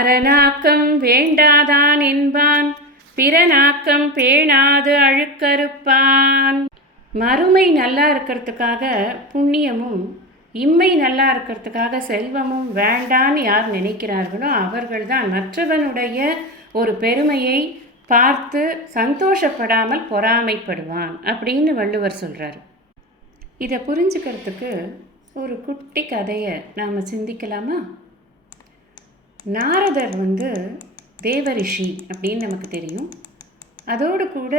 அறநாக்கம் வேண்டாதான் என்பான், பிறநாக்கம் பேணாது அழுக்கறுப்பான். மறுமை நல்லா இருக்கிறதுக்காக புண்ணியமும், இம்மை நல்லா இருக்கிறதுக்காக செல்வமும் வேண்டான்னு யார் நினைக்கிறார்களோ அவர்கள்தான் மற்றவனுடைய ஒரு பெருமையை பார்த்து சந்தோஷப்படாமல் பொறாமைப்படுவான் அப்படின்னு வள்ளுவர் சொல்கிறார். இதை புரிஞ்சுக்கிறதுக்கு ஒரு குட்டி கதையை நாம் சிந்திக்கலாமா? நாரதர் தேவரிஷி அப்படின்னு நமக்கு தெரியும். அதோடு கூட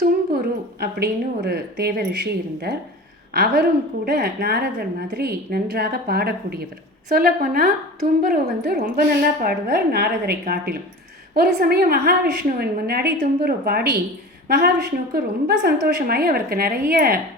தும்புரு அப்படின்னு ஒரு தேவரிஷி இருந்தார். அவரும் கூட நாரதர் மாதிரி நன்றாக பாடக்கூடியவர். சொல்லப்போனால் தும்புரு ரொம்ப நல்லா பாடுவார் நாரதரை காட்டிலும். ஒரு சமயம் மகாவிஷ்ணுவின் முன்னாடி தும்புரு பாடி மகாவிஷ்ணுவுக்கு ரொம்ப சந்தோஷமாகி அவருக்கு நிறைய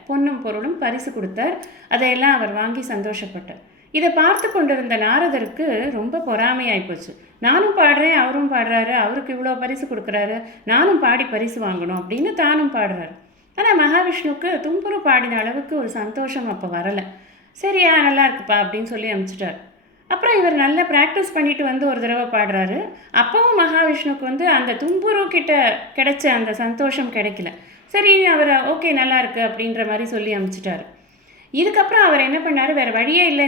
பொன்னும் பொருளும் பரிசு கொடுத்தார். அதையெல்லாம் அவர் வாங்கி சந்தோஷப்பட்டார். இதை பார்த்து கொண்டிருந்த நாரதருக்கு ரொம்ப பொறாமையாயிப்போச்சு. நானும் பாடுறேன், அவரும் பாடுறாரு, அவருக்கு இவ்வளோ பரிசு கொடுக்குறாரு, நானும் பாடி பரிசு வாங்கணும் அப்படின்னு தானும் பாடுறாரு. ஆனால் மகாவிஷ்ணுவுக்கு தும்புரு பாடின அளவுக்கு ஒரு சந்தோஷம் அப்போ வரலை. சரியா, நல்லா இருக்குப்பா அப்படின்னு சொல்லி அனுப்பிச்சிட்டார். அப்புறம் இவர் நல்லா ப்ராக்டிஸ் பண்ணிட்டு ஒரு தடவை பாடுறாரு. அப்பவும் மகாவிஷ்ணுவுக்கு அந்த தும்புரு கிட்ட கிடைச்ச அந்த சந்தோஷம் கிடைக்கல. சரி, அவர் ஓகே நல்லா இருக்குது அப்படின்ற மாதிரி சொல்லி அனுப்பிச்சிட்டாரு. இதுக்கப்புறம் அவர் என்ன பண்ணார், வேறு வழியே இல்லை,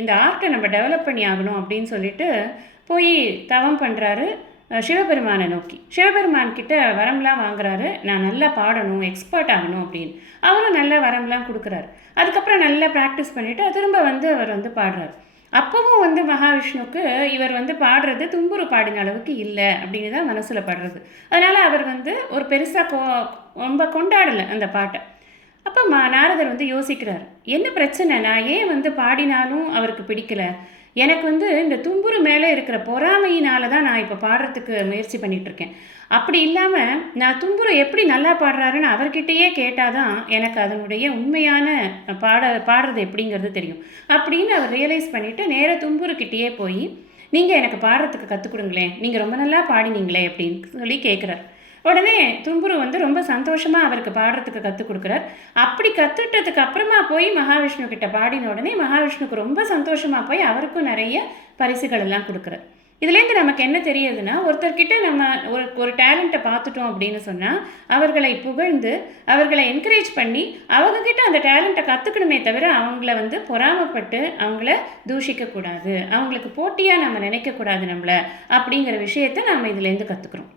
இந்த ஆர்ட்டை நம்ம டெவலப் பண்ணி ஆகணும் அப்படின்னு சொல்லிட்டு போய் தவம் பண்ணுறாரு சிவபெருமானை நோக்கி. சிவபெருமான் கிட்ட வரம்லாம் வாங்குறாரு, நான் நல்லா பாடணும், எக்ஸ்பர்ட் ஆகணும் அப்படின்னு. அவரும் நல்ல வரம்லாம் கொடுக்குறாரு. அதுக்கப்புறம் நல்லா ப்ராக்டிஸ் பண்ணிவிட்டு திரும்ப அவர் பாடுறாரு. அப்பவும் மகாவிஷ்ணுவுக்கு இவர் பாடுறது தும்புரு பாடின அளவுக்கு இல்லை அப்படின்னு தான் மனசில் படுறது. அதனால் அவர் ஒரு பெருசாக ரொம்ப கொண்டாடலை அந்த பாட்டை. அப்போ நாரதர் யோசிக்கிறார், என்ன பிரச்சனை, நான் ஏன் பாடினாலும் அவருக்கு பிடிக்கல, எனக்கு இந்த தும்புரு மேலே இருக்கிற பொறாமையினால தான் நான் இப்போ பாடுறதுக்கு முயற்சி பண்ணிகிட்ருக்கேன். அப்படி இல்லாமல் நான் தும்புரு எப்படி நல்லா பாடுறாருன்னு அவர்கிட்டயே கேட்டால் தான் எனக்கு அதனுடைய உண்மையான பாடுறது எப்படிங்கிறது தெரியும் அப்படின்னு அவர் ரியலைஸ் பண்ணிவிட்டு நேராக தும்புருக்கிட்டேயே போய், நீங்கள் எனக்கு பாடுறதுக்கு கற்றுக் கொடுங்களேன், நீங்கள் ரொம்ப நல்லா பாடினீங்களே அப்படின்னு சொல்லி கேட்குறார். உடனே தும்புரு ரொம்ப சந்தோஷமாக அவருக்கு பாடுறதுக்கு கற்றுக் கொடுக்குறார். அப்படி கற்றுட்டதுக்கு அப்புறமா போய் மகாவிஷ்ணு கிட்ட பாடின உடனே மகாவிஷ்ணுக்கு ரொம்ப சந்தோஷமாக போய் அவருக்கும் நிறைய பரிசுகள் எல்லாம் கொடுக்குறார். இதுலேருந்து நமக்கு என்ன தெரியுதுன்னா, ஒருத்தர்கிட்ட நம்ம ஒரு டேலண்ட்டை பார்த்துட்டோம் அப்படின்னு சொன்னால் அவர்களை புகழ்ந்து அவர்களை என்கரேஜ் பண்ணி அவங்கக்கிட்ட அந்த டேலண்ட்டை கற்றுக்கணுமே தவிர அவங்கள பொறாமப்பட்டு அவங்கள தூஷிக்கக்கூடாது, அவங்களுக்கு போட்டியாக நம்ம நினைக்கக்கூடாது நம்மளை அப்படிங்கிற விஷயத்தை நம்ம இதுலேருந்து கற்றுக்குறோம்.